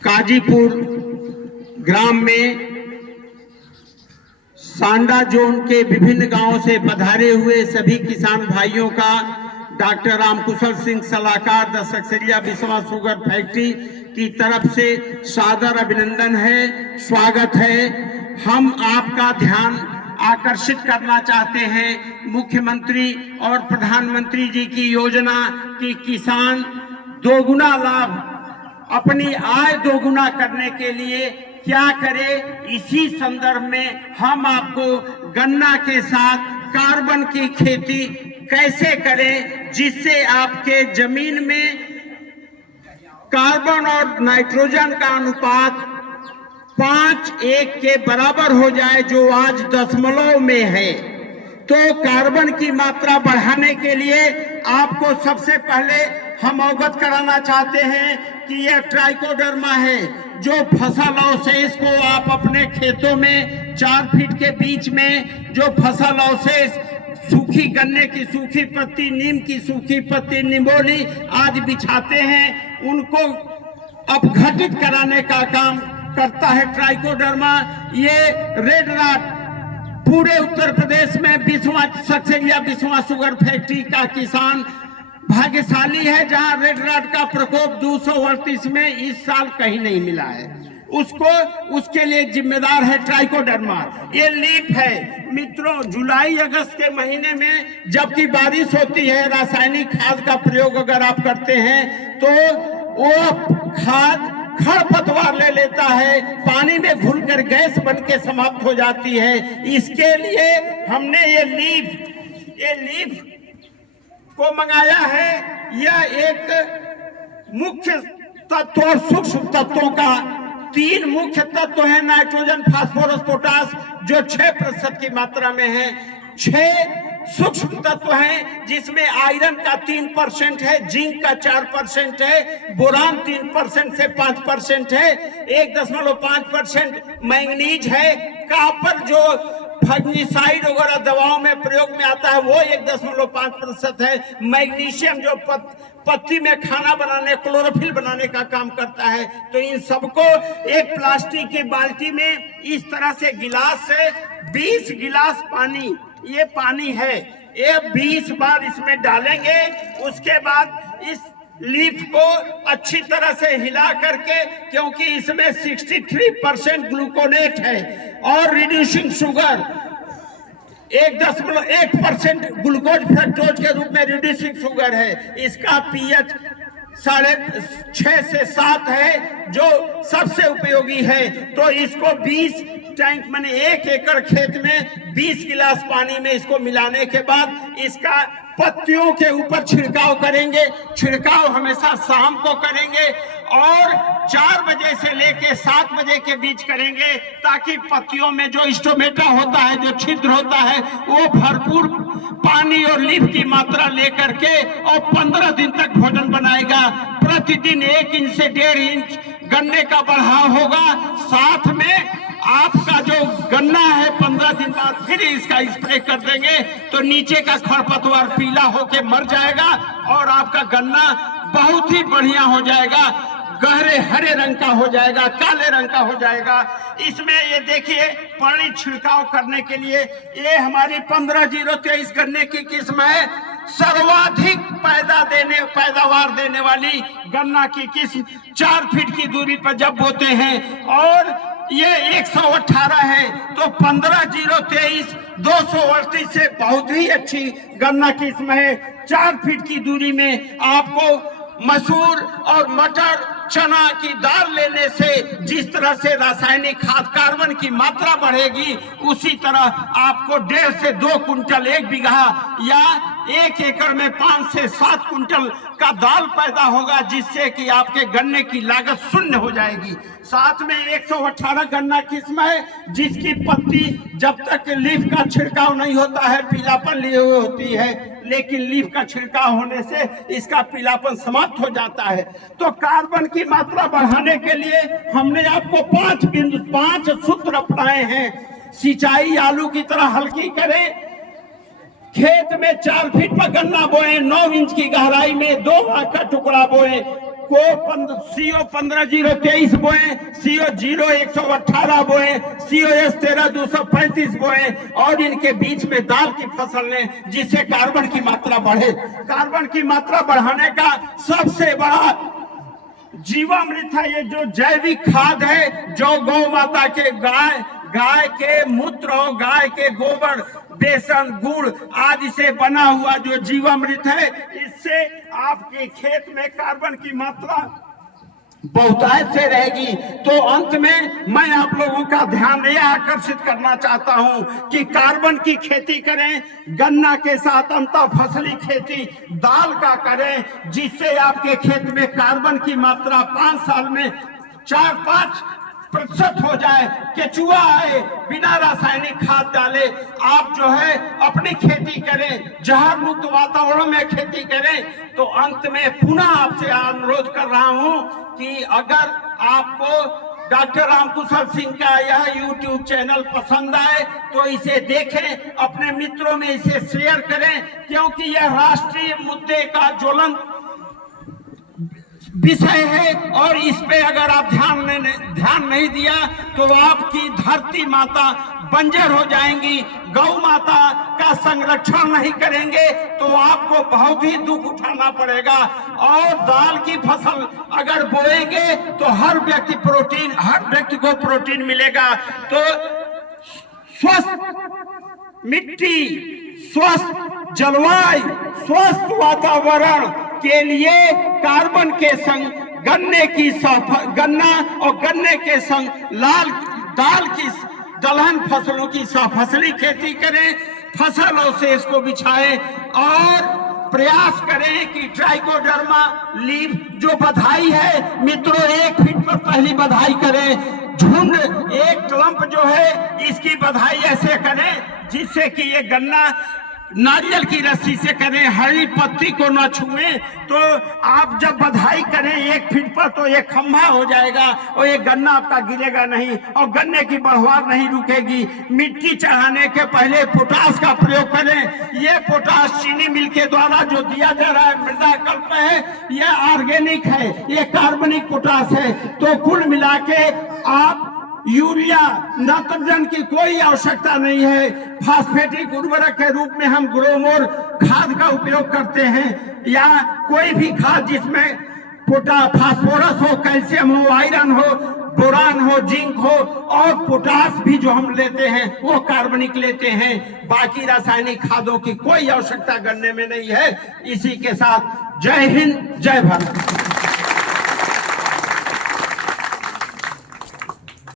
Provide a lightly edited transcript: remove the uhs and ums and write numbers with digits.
काजीपुर ग्राम में सांडा जोन के विभिन्न गांवों से पधारे हुए सभी किसान भाइयों का डॉक्टर रामकुशल सिंह सलाहकार the Saksaria Biswa sugar factory की तरफ से सादर अभिनंदन है, स्वागत है। हम आपका ध्यान आकर्षित करना चाहते हैं मुख्यमंत्री और प्रधानमंत्री जी की योजना कि किसान दोगुना लाभ, अपनी आय दोगुना करने के लिए क्या करे। इसी संदर्भ में हम आपको गन्ना के साथ कार्बन की खेती कैसे करें जिससे आपके जमीन में कार्बन और नाइट्रोजन का अनुपात 5:1 के बराबर हो जाए, जो आज दशमलव में है। तो कार्बन की मात्रा बढ़ाने के लिए आपको सबसे पहले हम अवगत कराना चाहते हैं कि यह ट्राइकोडर्मा है, जो फसल अवशेष को आप अपने खेतों में 4 फीट के बीच में जो फसल अवशेष, सूखी गन्ने की सूखी पत्ती, नीम की सूखी पत्ती, निमोली आदि बिछाते हैं, उनको अपघटित कराने का काम करता है ट्राइकोडर्मा। ये रेड रॉट पूरे उत्तर प्रदेश में बिस्वा सक्सेरिया बिस्वा शुगर फैक्ट्री का किसान भाग्यशाली है, जहां रेड रॉट का प्रकोप 238 में इस साल कहीं नहीं मिला है। उसके लिए जिम्मेदार है ट्राइकोडर्मा। ये लीफ है मित्रों। जुलाई अगस्त के महीने में जबकि बारिश होती है, रासायनिक खाद का प्रयोग अगर आप करते हैं तो वो खाद खरपतवार ले लेता है, पानी में घुलकर गैस बनके समाप्त हो जाती है। इसके लिए हमने ये लीफ को मंगाया है। यह एक मुख्य तत्व और सूक्ष्म तत्वों का 3 मुख्य तत्व है, नाइट्रोजन, फास्फोरस, पोटास, जो 6% की मात्रा में है। 6 सूक्ष्म तत्व हैं जिसमें आयरन का 3% है, जिंक का 4% है, बोरान 3% से 5% है, 1.5% मैंगनीज है, कॉपर जो फंगिसाइड वगैरह दवाओं में प्रयोग में आता है वो 1.5% है, मैग्नीशियम जो पत्ती में खाना बनाने, क्लोरोफिल बनाने का काम करता है। तो इन सबको एक प्लास्टिक की बाल्टी में इस तरह से गिलास से 20 गिलास पानी, ये पानी है, ये 20 बार इसमें डालेंगे। उसके बाद इस लीफ को अच्छी तरह से हिला करके, क्योंकि इसमें 63% ग्लूकोनेट है और रिड्यूसिंग शुगर 1.1% ग्लूकोज फ्रक्टोज के रूप में रिड्यूसिंग शुगर है। इसका पीएच 6.5 से 7 है, जो सबसे उपयोगी है। तो इसको 20 टैंक माने 1 एकड़ खेत में 20 गिलास पानी में इसको मिलाने के बाद इसका पत्तियों के ऊपर छिड़काव करेंगे। छिड़काव हमेशा शाम को करेंगे और 4 बजे से लेके 7 बजे के बीच करेंगे, ताकि पत्तियों में जो स्टोमेटा होता है, जो छिद्र होता है, वो भरपूर पानी और लीफ की मात्रा लेकर के और 15 दिन तक भोजन बनाएगा। प्रतिदिन 1 इंच से 1.5 इंच गन्ने का बढ़ाव होगा। साथ में आपका जो गन्ना है 15 दिन बाद फिर इसका स्प्रे कर देंगे तो नीचे का खरपतवार पीला होके मर जाएगा और आपका गन्ना बहुत ही बढ़िया हो जाएगा, गहरे हरे रंग का हो जाएगा, काले रंग का हो जाएगा। इसमें ये देखिए पानी छिड़काव करने के लिए ये हमारी 15-023 गन्ने की किस्म है, सर्वाधिक पैदावार देने वाली गन्ना की किस्म। 4 फीट की दूरी पर जब बोते हैं और ये 118 है, तो 15-023 238 से बहुत ही अच्छी गन्ना किस्म है। 4 फीट की दूरी में आपको मसूर और मटर, चना की दाल लेने से जिस तरह से रासायनिक खाद कार्बन की मात्रा बढ़ेगी, उसी तरह आपको 1.5 से 2 कुंटल 1 बीघा या 1 एकड़ में 5 से 7 कुंटल का दाल पैदा होगा, जिससे कि आपके गन्ने की लागत शून्य हो जाएगी। साथ में 118 गन्ना किस्म है, जिसकी पत्ती जब तक लीफ का छिड़काव नहीं होता है पीलापन लिए हुए होती है, लेकिन लीफ का छिड़काव होने से इसका पीलापन समाप्त हो जाता है। तो कार्बन की मात्रा बढ़ाने के लिए हमने आपको 5 सूत्र अपनाए हैं। सिंचाई आलू की तरह हल्की करें, खेत में 4 फीट पर गन्ना बोए, 9 इंच की गहराई में 2 भाग का टुकड़ा बोए, को CO 15023 बोए, CO 0118 बोए, COS 13235 बोए और इनके बीच में दाल की फसल ने, जिससे कार्बन की मात्रा बढ़े। कार्बन की मात्रा बढ़ाने का सबसे बड़ा जीवामृत है ये जो जैविक खाद है, जो गौ माता के गाय के मूत्र और गाय के गोबर, बेसन, गुड़ आदि से बना हुआ जो जीवामृत है, इससे आपके खेत में कार्बन की मात्रा बहुतायत से रहेगी। तो अंत में मैं आप लोगों का ध्यान यह आकर्षित करना चाहता हूं कि कार्बन की खेती करें, गन्ना के साथ अंतर फसली खेती दाल का करें, जिससे आपके खेत में कार्बन की मात्रा 5 साल में 4-5% हो जाए। केचुआ आए, बिना रासायनिक खाद डाले आप जो है अपनी खेती करें, जहर मुक्त वातावरण में खेती करें। तो अंत में पुनः आपसे अनुरोध कर रहा हूं कि अगर आपको डॉक्टर रामकुशल सिंह का यह YouTube चैनल पसंद आए तो इसे देखें, अपने मित्रों में इसे शेयर करें, क्योंकि यह राष्ट्रीय मुद्दे का ज्वलंत विषय है और इस पे अगर आप ध्यान नहीं दिया तो आपकी धरती माता बंजर हो जाएंगी। गौ माता का संरक्षण नहीं करेंगे तो आपको बहुत ही दुख उठाना पड़ेगा। और दाल की फसल अगर बोएंगे तो हर व्यक्ति को प्रोटीन मिलेगा। तो स्वस्थ मिट्टी, स्वस्थ जलवायु, स्वस्थ वातावरण के लिए कार्बन के संग गन्ना और गन्ने के संग दाल की दलहन फसलों की सहफसली खेती करें, फसलों से इसको बिछाएं और प्रयास करें कि ट्राइकोडर्मा लीफ जो बधाई है मित्रों, 1 फीट पर पहली बधाई करें। झुंड एक क्लम्प जो है इसकी बधाई ऐसे करें जिससे कि ये गन्ना नारियल की रस्सी से करें, हरी पत्ती को न छुएं। तो आप जब बधाई करें 1 फीट पर तो ये खंभा हो जाएगा और ये गन्ना आपका गिरेगा नहीं और गन्ने की बढ़वार नहीं रुकेगी। मिट्टी चढ़ाने के पहले पोटास का प्रयोग करें। ये पोटास चीनी मिल के द्वारा जो दिया जा रहा है मृदा कल्प है, ये ऑर्गेनिक है, ये कार्बनिक पोटास है। तो कुल मिला के आप यूरिया, नाइट्रोजन की कोई आवश्यकता नहीं है। फास्फेटिक उर्वरक के रूप में हम ग्रोमोर खाद का उपयोग करते हैं, या कोई भी खाद जिसमें फास्फोरस हो, कैल्शियम हो, आयरन हो, बोरान हो, जिंक हो और पोटास भी जो हम लेते हैं वो कार्बनिक लेते हैं। बाकी रासायनिक खादों की कोई आवश्यकता गन्ने में नहीं है। इसी के साथ जय हिंद, जय भारत।